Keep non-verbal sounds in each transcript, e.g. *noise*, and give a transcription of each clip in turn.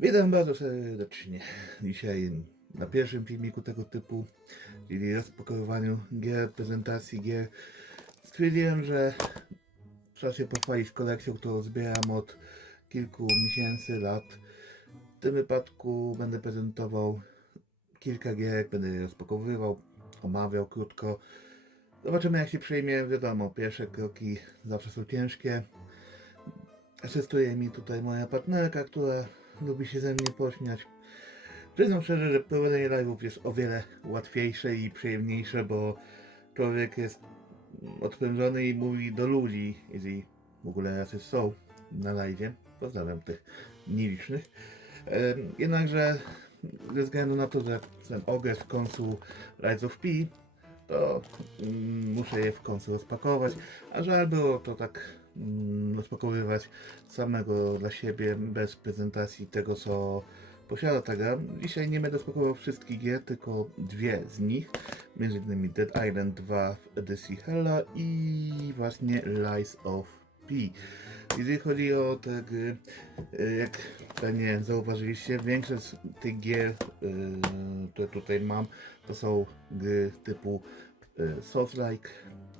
Witam bardzo serdecznie. Dzisiaj na pierwszym filmiku tego typu, czyli rozpakowywaniu gier, prezentacji gier, stwierdziłem, że trzeba się pochwalić kolekcją, którą zbieram od kilku miesięcy, lat. W tym wypadku będę prezentował kilka gier, będę je rozpakowywał, omawiał krótko. Zobaczymy jak się przyjmie. Wiadomo, pierwsze kroki zawsze są ciężkie. Asystuje mi tutaj moja partnerka, która lubi się ze mnie pośmiać. Przyznam szczerze, że prowadzenie live'ów jest o wiele łatwiejsze i przyjemniejsze, bo człowiek jest odprężony i mówi do ludzi, jeżeli w ogóle jacyś są na live'ie. Pozdrawiam tych nielicznych. Jednakże ze względu na to, że ten ogres końcu Lights of P, to mm, muszę je w końcu rozpakować, a żal było to tak rozpakowywać samego dla siebie, bez prezentacji tego, co posiada ta. Dzisiaj nie będę rozpakował wszystkich gier, tylko dwie z nich, między innymi Dead Island 2 w edycji Hella i właśnie Lies of P. Jeżeli chodzi o te gry, y, jak pewnie zauważyliście, większość z tych gier, y, które tutaj mam, to są gry typu y, Souls-like,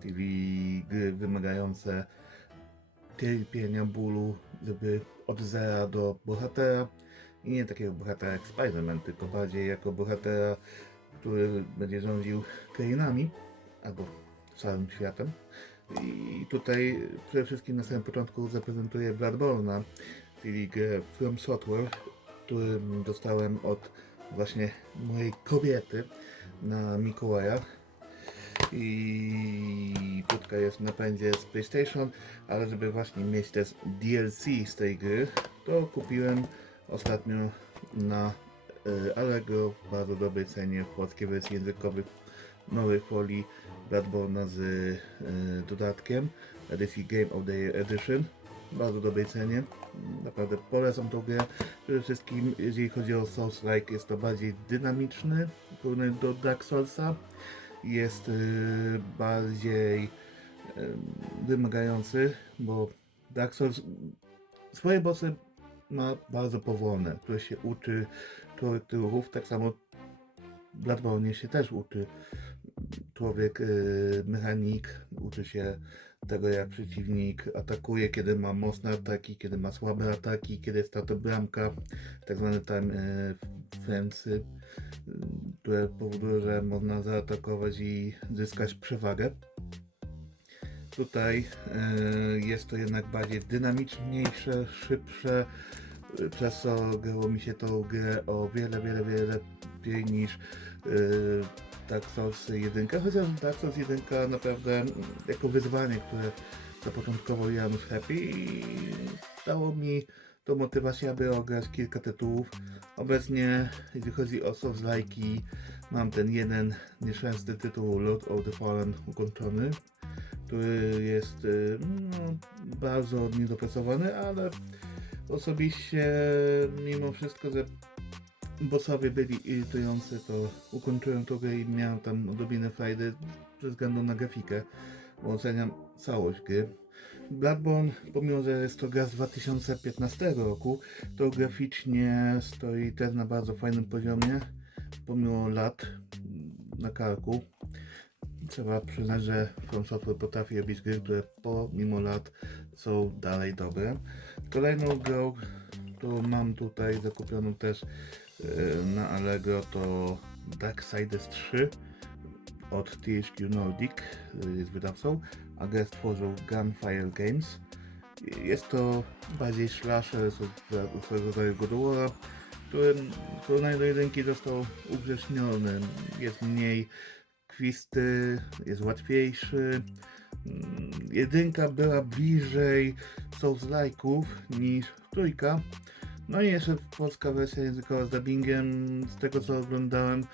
czyli gry wymagające cierpienia, bólu, żeby od zera do bohatera i nie takiego bohatera jak Spider-Man, tylko bardziej jako bohatera, który będzie rządził krainami albo całym światem. I tutaj przede wszystkim na samym początku zaprezentuję Bloodborne'a, czyli grę From Software, którym dostałem od właśnie mojej kobiety na Mikołaja. I jest w napędzie z PlayStation, ale żeby właśnie mieć też DLC z tej gry, to kupiłem ostatnio na e, Allegro w bardzo dobrej cenie w polskiej wersji językowej nowej folii Bloodborne'a z e, dodatkiem edycji Game of the Edition bardzo dobrej cenie. Naprawdę polecam tą grę. Przede wszystkim jeżeli chodzi o Souls-like jest to bardziej dynamiczny w porównaniu do Dark Soulsa. Jest e, bardziej wymagający, bo Dark Souls swoje bossy ma bardzo powolne, które się uczy człowiek ruchów, tak samo Bloodborne się też uczy człowiek yy, mechanik, uczy się tego jak przeciwnik atakuje, kiedy ma mocne ataki, kiedy ma słabe ataki, kiedy jest to bramka, tak zwane tam yy, frenzy, yy, które powoduje, że można zaatakować i zyskać przewagę. Tutaj e, jest to jednak bardziej dynamiczniejsze, szybsze, e, przez co grało mi się tą grę o wiele, wiele, wiele lepiej niż e, Dark Souls 1. Chociaż Dark Souls 1 naprawdę mm, jako wyzwanie, które zapoczątkował Janusz Happy i dało mi tą motywację, aby ograć kilka tytułów. Obecnie, jeśli chodzi o Souls Like'i, mam ten jeden nieszczęsny tytuł Lord of the Fallen ukończony który jest y, no, bardzo niedopracowany, ale osobiście mimo wszystko, że bossowie byli irytujący, to ukończyłem to grę i miałem tam odrobinę frajdy ze względu na grafikę, bo oceniam całość gry. Bloodborne, pomimo że jest to gra z 2015 roku, to graficznie stoi też na bardzo fajnym poziomie, pomimo lat na karku trzeba przyznać, że From Software potrafi robić gry, które pomimo lat są dalej dobre. Kolejną grą, którą mam tutaj zakupioną też e, na Allegro to Darksiders 3 od THQ Nordic e, jest wydawcą, a grę stworzył Gunfire Games. Jest to bardziej slasher swego rodzaju God of War'a, który w porównaniu do jedynki został ugrzeczniony. Jest mniej kwisty, jest łatwiejszy. Mm, Jedynka była bliżej Souls-like'ów niż trójka. No i jeszcze polska wersja językowa z dubbingiem, z tego co oglądałem,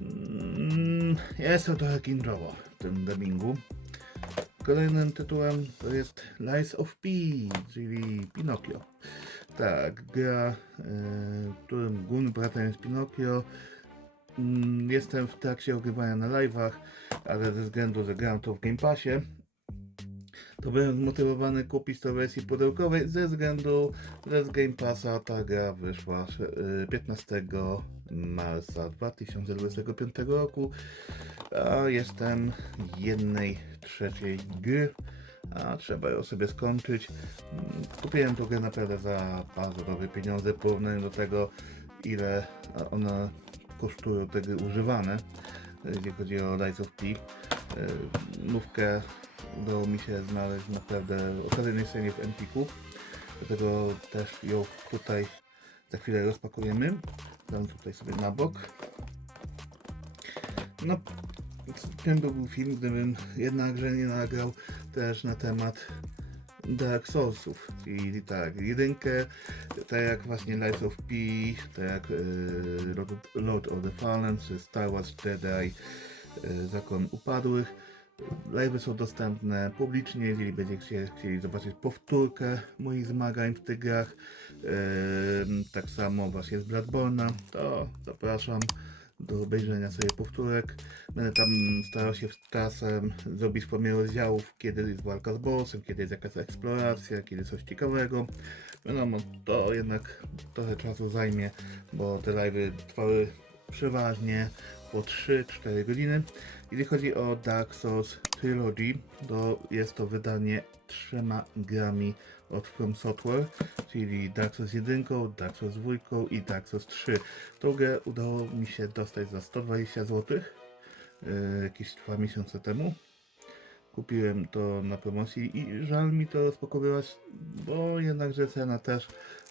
mm, jest to trochę cringe'owo w tym dubbingu. Kolejnym tytułem to jest Lies of P, czyli Pinokio. Tak, gra, e, którym głównym bohaterem jest Pinokio. Mm, Jestem w trakcie ogrywania na live'ach, ale ze względu, że gram to w Game Passie, to byłem zmotywowany kupić to wersji pudełkowej ze względu, że z Game Passa ta gra wyszła y, 15 marca 2025 roku, a jestem jednej trzeciej gry, a trzeba ją sobie skończyć. Mm, Kupiłem tę grę naprawdę za bardzo dobre pieniądze w porównaniu do tego, ile one kosztują te gry używane, jeśli chodzi o Lies of P. Y, Nówkę udało mi się znaleźć naprawdę w okazyjnej cenie w Empiku. Dlatego też ją tutaj za chwilę rozpakujemy. Dam tutaj sobie na bok. No, ten był film, gdybym jednakże nie nagrał też na temat Dark Soulsów. Czyli tak, jedynkę, tak jak właśnie Lies of P, tak jak y, Lord, of the Fallen, czy Star Wars Jedi, y, Zakon Upadłych. Live'y są dostępne publicznie, jeżeli będziecie chcieli, zobaczyć powtórkę moich zmagań w tych grach. Em, tak samo właśnie z Bloodborne'a, to zapraszam do obejrzenia sobie powtórek. Będę tam starał się czasem zrobić formie rozdziałów, kiedy jest walka z bossem, kiedy jest jakaś eksploracja, kiedy coś ciekawego. Wiadomo, to jednak trochę czasu zajmie, bo te live'y trwały przeważnie po 3-4 godziny. Jeśli chodzi o Dark Souls Trilogy, to jest to wydanie trzema grami od From Software, czyli Dark Souls 1, Dark Souls 2 i Dark Souls 3. Tą udało mi się dostać za 120 zł yy, jakieś 2 miesiące temu. Kupiłem to na promocji i żal mi to rozpakowywać, bo jednakże cena też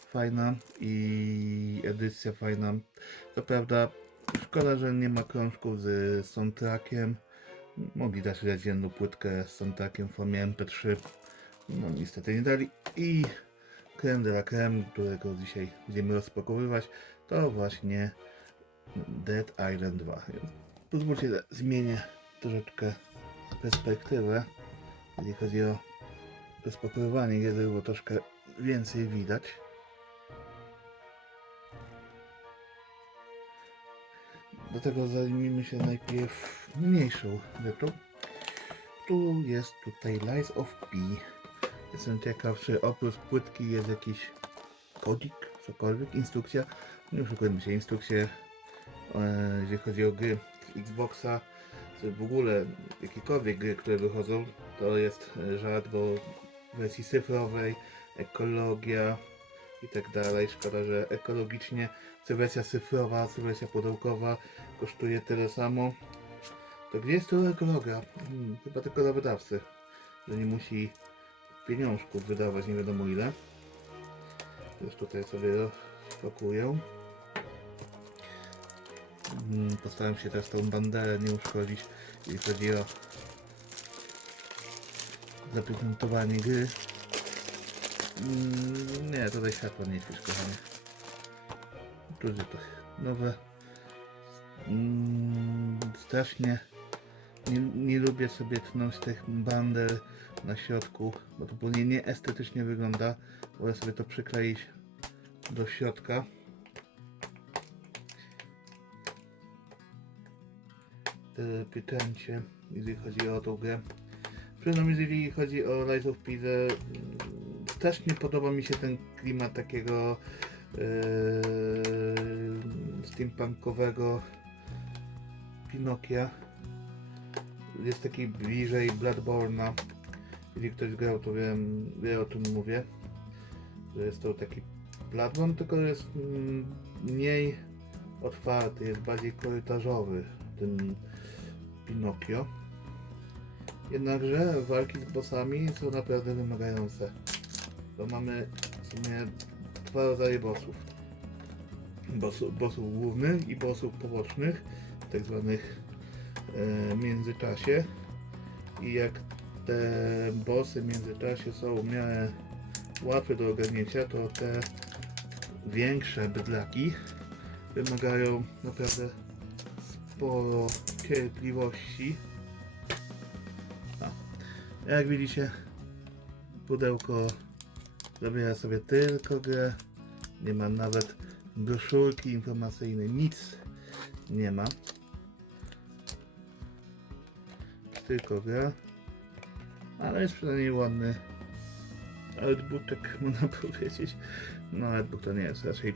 fajna i edycja fajna. Co prawda Szkoda, że nie ma krążków z soundtrackiem. Mogli dać jedną płytkę z soundtrackiem w formie MP3. No niestety nie dali. I creme de la creme, którego dzisiaj będziemy rozpakowywać, to właśnie Dead Island 2. Więc Pozwólcie, zmienię troszeczkę perspektywę, jeśli chodzi o rozpakowywanie, kiedy było troszkę więcej widać. Do tego zajmijmy się najpierw mniejszą rzeczą. Tu jest tutaj Lies of P. Jestem ciekaw, czy oprócz płytki jest jakiś kodik, cokolwiek, instrukcja. Nie oszukujmy się, instrukcje, e, jeżeli chodzi o gry Xboxa, czy w ogóle jakiekolwiek gry, które wychodzą, to jest e, bo w wersji cyfrowej, ekologia i tak dalej. Szkoda, że ekologicznie co wersja cyfrowa, co wersja pudełkowa kosztuje tyle samo. To gdzie jest to ekologia? Hmm, chyba tylko dla wydawcy, że nie musi pieniążków wydawać nie wiadomo ile. Już tutaj sobie spakuję. Hmm, Postaram się też tą banderę nie uszkodzić, jeśli chodzi o zaprezentowanie gry. Mm, Nie, tutaj światła nie śpisz, kochanie. Tu to nowe. Mm, strasznie nie, nie lubię sobie tnąć tych bander na środku, bo to pewnie nie estetycznie wygląda. Wolę sobie to przykleić do środka. Pieczęcie, jeżeli chodzi o tą grę. Przyznam, jeżeli chodzi o Lies of Pizza, też nie podoba mi się ten klimat takiego yy, steampunkowego Pinokia. Jest taki bliżej Bloodborne'a. Jeżeli ktoś grał, to wiem, wie o czym mówię. Że jest to taki Bloodborne, tylko jest mm, mniej otwarty, jest bardziej korytarzowy ten Pinokio. Jednakże walki z bossami są naprawdę wymagające. Bo mamy w sumie dwa rodzaje bossów. Bossów, bossów głównych i bossów pobocznych, tak zwanych e, międzyczasie. I jak te bossy w międzyczasie są w miarę łatwe do ogarnięcia, to te większe bydlaki wymagają naprawdę sporo cierpliwości. A, jak widzicie, pudełko zabiera sobie tylko grę. Nie ma nawet broszurki informacyjnej, nic nie ma. Tylko gra. Ale jest przynajmniej ładny artbooczek, *laughs* można powiedzieć. No artbook to nie jest, raczej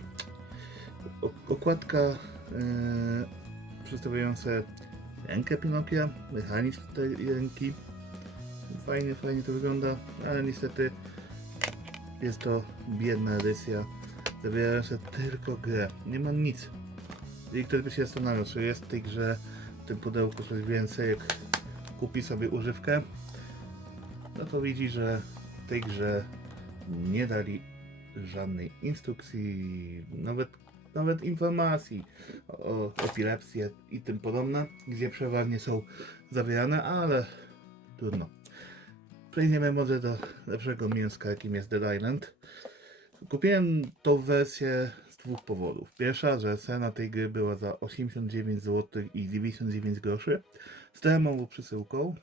okładka yy, przedstawiająca rękę Pinokia, mechanizm tej ręki. Fajnie, fajnie to wygląda, ale niestety jest to biedna edycja, zawierająca tylko grę. Nie ma nic. I ktoś by się zastanawiał, czy jest w tej grze, w tym pudełku coś więcej, jak kupi sobie używkę, no to widzi, że w tej grze nie dali żadnej instrukcji, nawet, nawet informacji o, epilepsji i tym podobne, gdzie przeważnie są zawierane, ale trudno. Przejdziemy może do lepszego mięska, jakim jest Dead Island. Kupiłem tą wersję z dwóch powodów. Pierwsza, że cena tej gry była za 89 zł i 99 groszy z darmową przesyłką.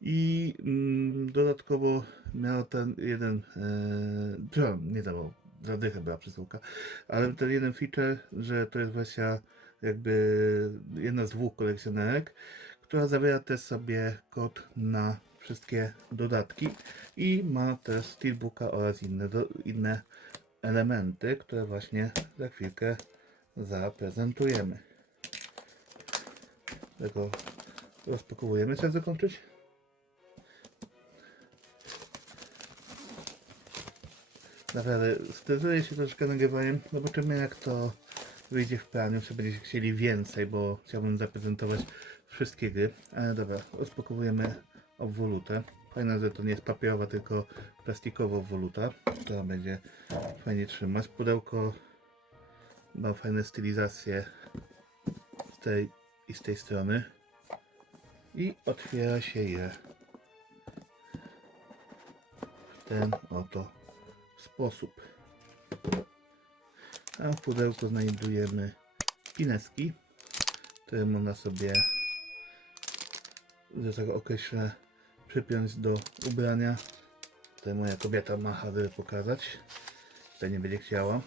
I mm, dodatkowo miał ten jeden, e, nie dawał, za dychę była przesyłka, ale ten jeden feature, że to jest wersja jakby jedna z dwóch kolekcjonerek, która zawiera też sobie kod na wszystkie dodatki i ma też steelbooka oraz inne, do, inne elementy, które właśnie za chwilkę zaprezentujemy. Tego rozpakowujemy. Chcesz zakończyć? Naprawdę, stresuję się troszkę nagrywaniem. Zobaczymy jak to wyjdzie w planie. Czy będziecie chcieli więcej, bo chciałbym zaprezentować wszystkie gry. Ale dobra, rozpakowujemy obwolutę. Fajne, że to nie jest papierowa, tylko plastikowa obwoluta, która będzie fajnie trzymać. Pudełko ma fajne stylizacje z tej i z tej strony. I otwiera się je w ten oto sposób. A w pudełku znajdujemy pineski, które można sobie, że tak określę, przypiąć do ubrania. Tutaj moja kobieta ma, aby pokazać. Tutaj nie będzie chciała.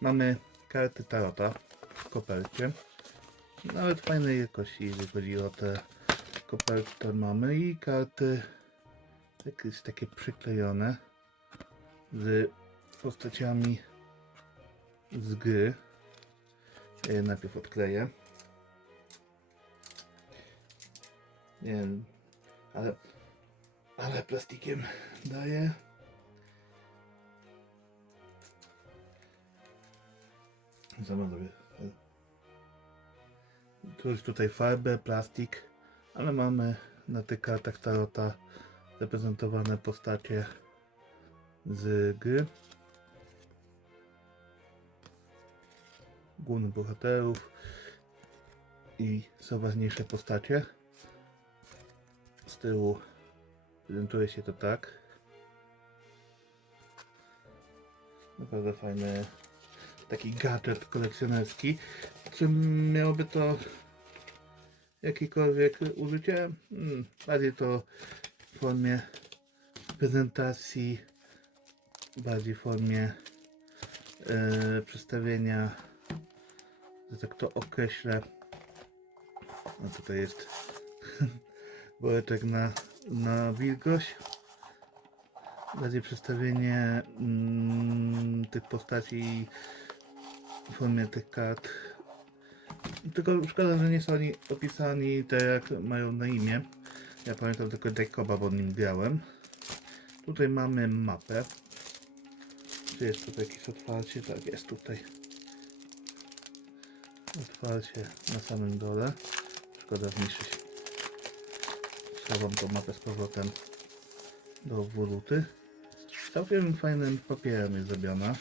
Mamy karty tarota w kopercie. Nawet fajnej jakości, jeżeli chodzi o te koperty, to mamy i karty jakieś takie przyklejone z postaciami z gry. Najpierw odkleję. Nie wiem, ale, ale plastikiem daję. Zamiast sobie Czuć tutaj farbę, plastik, ale mamy na tych kartach tarota zaprezentowane postacie z gry. Głównych bohaterów i są ważniejsze postacie. Z tyłu prezentuje się to tak. Naprawdę fajny taki gadżet kolekcjonerski. Czy miałoby to jakiekolwiek użycie? Hmm, bardziej to w formie prezentacji, bardziej w formie e, przedstawienia, że tak to określę. A tutaj jest *laughs* woreczek na, na wilgoć. Bardziej przedstawienie mm, tych postaci w formie tych kart. Tylko szkoda, że nie są oni opisani tak jak mają na imię. Ja pamiętam tylko Jacoba, bo nim grałem. Tutaj mamy mapę. Czy jest tutaj jakieś otwarcie? Tak, jest tutaj. Otwarcie na samym dole. Szkoda zniszczyć. Schowam tą mapę z powrotem do woluty. Całkiem fajnym papierem jest zrobiona.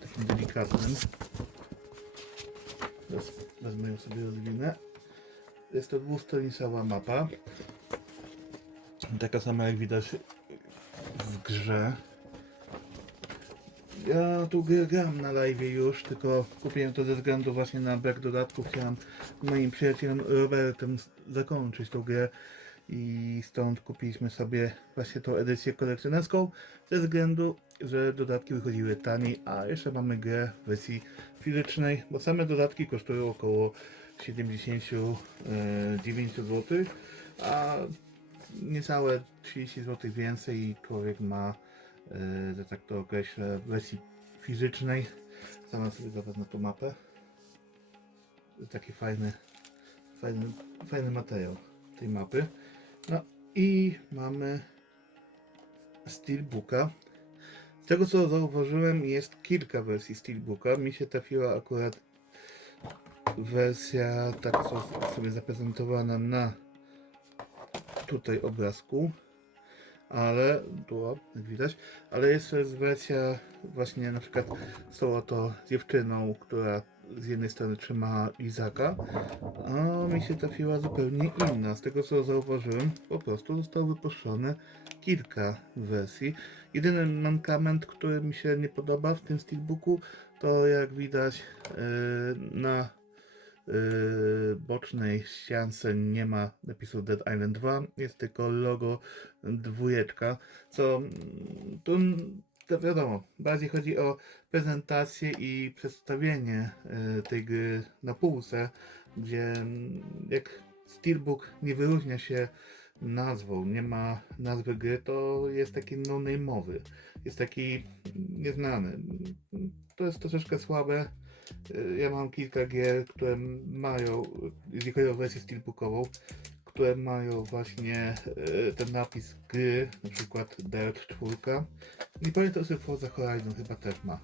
Takim delikatnym. Teraz wezmę ją sobie rozwinę. Jest to dwustronicowa mapa. Taka sama jak widać w grze. Ja tu gram na live już, tylko kupiłem to ze względu właśnie na brak dodatków. Chciałem moim przyjacielem Robertem zakończyć tą grę i stąd kupiliśmy sobie właśnie tą edycję kolekcjonerską ze względu, że dodatki wychodziły taniej, a jeszcze mamy grę w wersji fizycznej, bo same dodatki kosztują około 79 zł, a niecałe 30 zł więcej i człowiek ma, e, że tak to określę, w wersji fizycznej. Sama sobie zawezmę tu mapę. Taki fajny, fajny, fajny materiał tej mapy. No i mamy Steelbooka. Z tego co zauważyłem jest kilka wersji Steelbooka. Mi się trafiła akurat wersja tak co sobie zaprezentowana na tutaj obrazku. Ale jak widać, ale jest wersja właśnie na przykład z tą oto dziewczyną, która z jednej strony trzyma lizaka, a mi się trafiła zupełnie inna. Z tego co zauważyłem, po prostu zostało wypuszczone kilka wersji. Jedyny mankament, który mi się nie podoba w tym steelbooku, to jak widać yy, na bocznej ściance nie ma napisu Dead Island 2, jest tylko logo dwójeczka, co mm, tu to wiadomo, bardziej chodzi o prezentację i przedstawienie y, tej gry na półce, gdzie mm, jak Steelbook nie wyróżnia się nazwą, nie ma nazwy gry, to jest taki no-name'owy, jest taki nieznany. To jest troszeczkę słabe. Y, Ja mam kilka gier, które mają, jeśli chodzi o wersję steelbookową, które mają właśnie y, ten napis gry, na przykład Dirt 4. Nie pamiętam sobie Forza Horizon chyba też ma,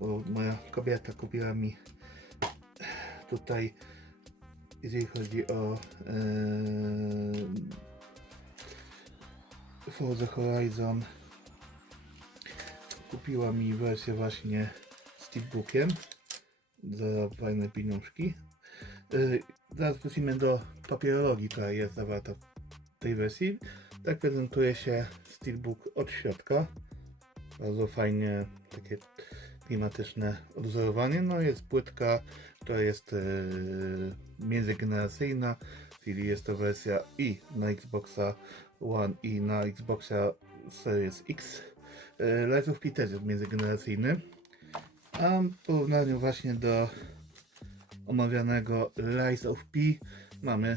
bo moja kobieta kupiła mi tutaj, jeżeli chodzi o yy, Forza Horizon, kupiła mi wersję właśnie Steelbookiem za fajne pieniążki. Yy, Zaraz wrócimy do papierologii, która jest zawarta w tej wersji. Tak prezentuje się Steelbook od środka. Bardzo fajnie, takie klimatyczne odwzorowanie. No jest płytka, która jest yy, międzygeneracyjna, czyli jest to wersja i na Xboxa One i na Xboxa Series X. Yy, Lies of P jest międzygeneracyjny. A w porównaniu właśnie do omawianego Lies of P mamy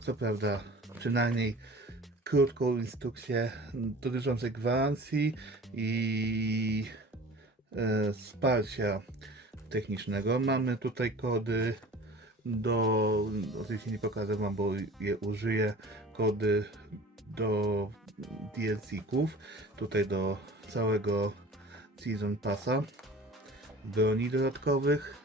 co prawda przynajmniej krótką instrukcję dotyczącą gwarancji i e, wsparcia technicznego. Mamy tutaj kody do, oczywiście nie pokażę wam, bo je użyję, kody do DLC-ków, tutaj do całego Season Passa, broni dodatkowych,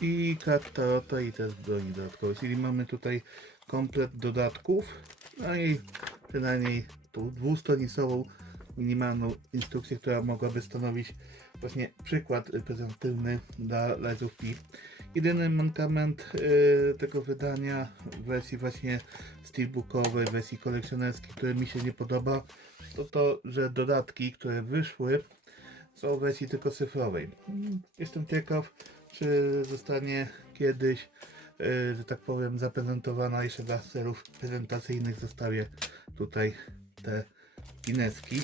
i karta tarota i też broni dodatkowej, czyli mamy tutaj komplet dodatków, no i przynajmniej tą dwustronicową minimalną instrukcję, która mogłaby stanowić właśnie przykład reprezentatywny dla Lies of P. Jedyny mankament y, tego wydania w wersji właśnie steelbookowej, wersji kolekcjonerskiej, który mi się nie podoba, to to, że dodatki, które wyszły są w wersji tylko cyfrowej. Mm, Jestem ciekaw, czy zostanie kiedyś, e, że tak powiem, zaprezentowana jeszcze dla celów prezentacyjnych. Zostawię tutaj te pineski,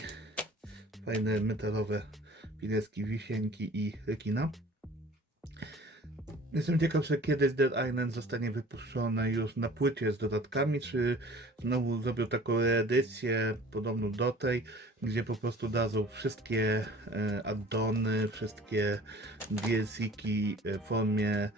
fajne metalowe pineski wisienki i rekina. Jestem ciekaw, czy kiedyś Dead Island zostanie wypuszczone już na płycie z dodatkami, czy znowu zrobią taką reedycję podobną do tej, gdzie po prostu dadzą wszystkie e, addony, wszystkie DLC-ki w formie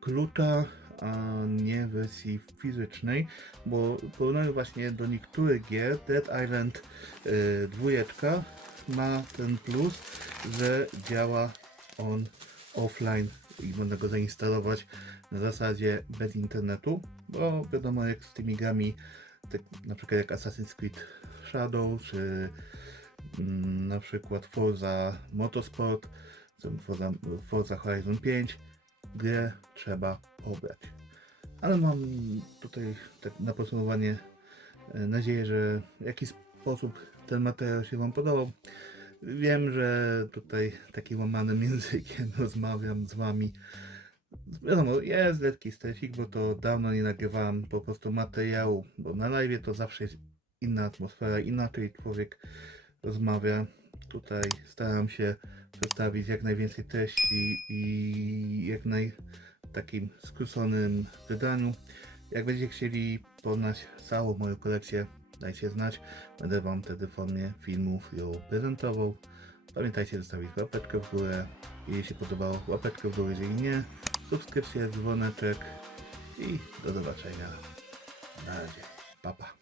klucza, a nie wersji fizycznej, bo w porównaniu właśnie do niektórych gier Dead Island e, dwójeczka ma ten plus, że działa on offline i można go zainstalować na zasadzie bez internetu, bo wiadomo jak z tymi grami, tak na przykład jak Assassin's Creed Shadow, czy mm, na przykład Forza Motorsport, Forza, Forza Horizon 5, grę trzeba obrać. Ale mam tutaj tak na podsumowanie e, nadzieję, że w jakiś sposób ten materiał się Wam podobał. Wiem, że tutaj takim łamanym *laughs* językiem rozmawiam z Wami. Wiadomo, jest lekki stresik, bo to dawno nie nagrywałem po prostu materiału, bo na live to zawsze jest inna atmosfera, inaczej człowiek rozmawia. Tutaj staram się przedstawić jak najwięcej treści i jak naj takim skróconym wydaniu. Jak będziecie chcieli poznać całą moją kolekcję, dajcie znać. Będę Wam wtedy w formie filmów ją prezentował. Pamiętajcie zostawić łapeczkę w górę. Jeśli się podobało, łapeczkę w górę, jeżeli nie, subskrypcję, dzwoneczek i do zobaczenia. Na razie. Pa, pa.